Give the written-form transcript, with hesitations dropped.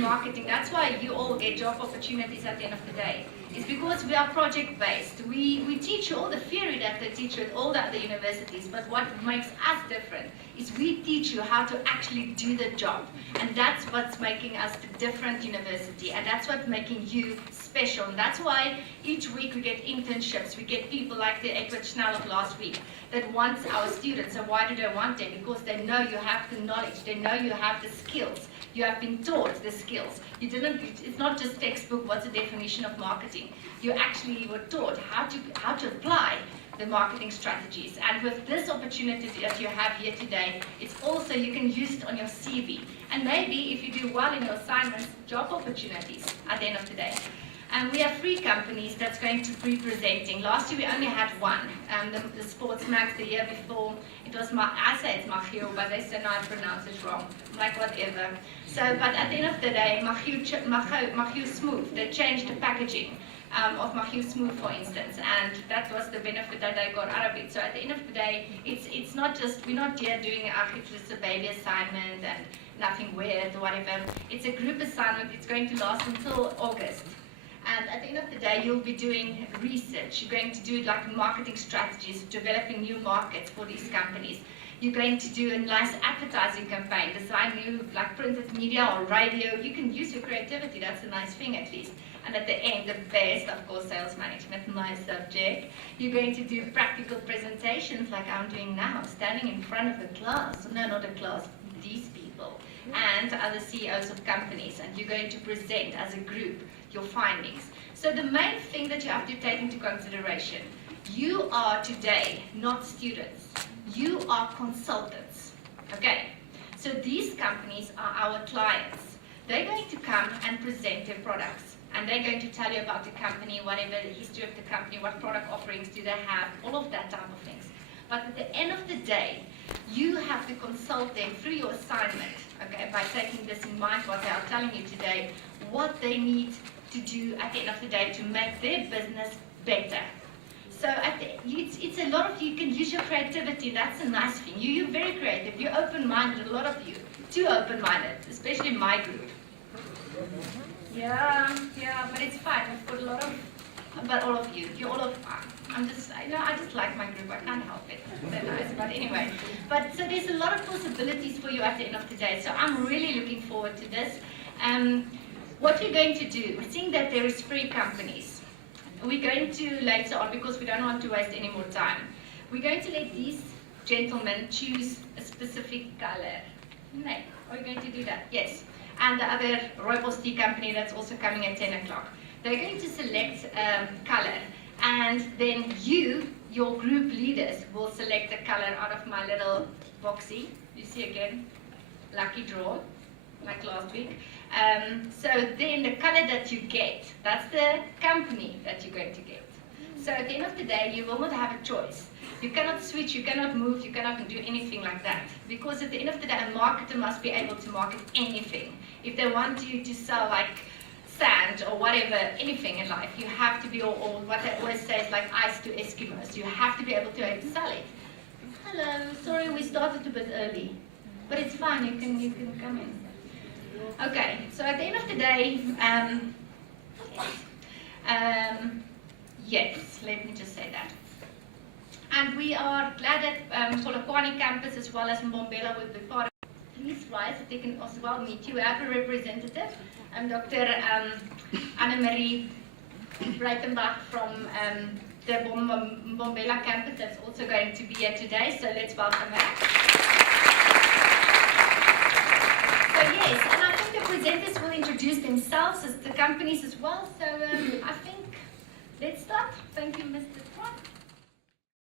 marketing. That's why you all get job opportunities at the end of the day. It's because we are project-based. We teach you all the theory that they teach you at all the other universities, but what makes us different is we teach you how to actually do the job. And that's what's making us a different university, and that's what's making you special. And that's why each week we get internships. We get people like the Edward Schnell of last week that wants our students. So why do they want them? Because they know you have the knowledge. They know you have the skills. You have been taught the skills. It's not just textbook, what's the definition of marketing. You actually were taught how to apply the marketing strategies. And with this opportunity that you have here today, it's also, you can use it on your CV. And maybe if you do well in your assignments, job opportunities at the end of the day. And we have 3 companies that's going to be presenting. Last year we only had one, the Sports Max. The year before, it was, I say it's Machiel, but they say no, I pronounce it wrong. Like whatever. So, but at the end of the day, Machiel Smooth, they changed the packaging of Machiel Smooth, for instance, and that was the benefit that they got out of it. So at the end of the day, it's not just, we're not here doing just a baby assignment and nothing weird or whatever. It's a group assignment. It's going to last until August. And at the end of the day, you'll be doing research. You're going to do like marketing strategies, developing new markets for these companies. You're going to do a nice advertising campaign, design new like printed media or radio. You can use your creativity. That's a nice thing at least. And at the end, the best, of course, sales management, my subject. You're going to do practical presentations like I'm doing now, standing in front of a class. No, not a class, these people. And other CEOs of companies. And you're going to present as a group your findings. So the main thing that you have to take into consideration, you are today not students, you are consultants, okay? So these companies are our clients. They're going to come and present their products, and they're going to tell you about the company, whatever the history of the company, what product offerings do they have, all of that type of things. But at the end of the day, you have to consult them through your assignment, okay, by taking this in mind, what they are telling you today, what they need to do at the end of the day to make their business better. So it's a lot of, you can use your creativity. That's a nice thing. You're very creative. You're open-minded, a lot of you. Too open-minded, especially my group. Yeah, but it's fine. We've got a lot of, but all of you. You're all of, I just like my group. I can't help it. They're nice, but anyway. But so there's a lot of possibilities for you at the end of the day. So I'm really looking forward to this. What we're going to do, seeing that there is 3 companies, we're going to later on, because we don't want to waste any more time, we're going to let these gentlemen choose a specific color. No, are we going to do that? Yes. And the other Rooibos tea company that's also coming at 10 o'clock. They're going to select color, and then you, your group leaders, will select a color out of my little boxy. You see again, lucky draw, like last week. So then the color that you get, that's the company that you're going to get. So at the end of the day, you will not have a choice. You cannot switch, you cannot move, you cannot do anything like that. Because at the end of the day, a marketer must be able to market anything. If they want you to sell like sand or whatever, anything in life, you have to be, or what I always say is like ice to Eskimos. You have to be able to sell it. Hello, sorry we started a bit early. But it's fine, you can come in. Okay, so at the end of the day, yes, let me just say that. And we are glad that Polokwane campus as well as Mbombela will be part of it. Please rise if they can as well meet you. We have a representative, Dr. Annemarie Breitenbach from the Mbombela campus that's also going to be here today, so let's welcome her. So yes, and I think the presenters will introduce themselves as the companies as well. So I think let's start. Thank you, Mr.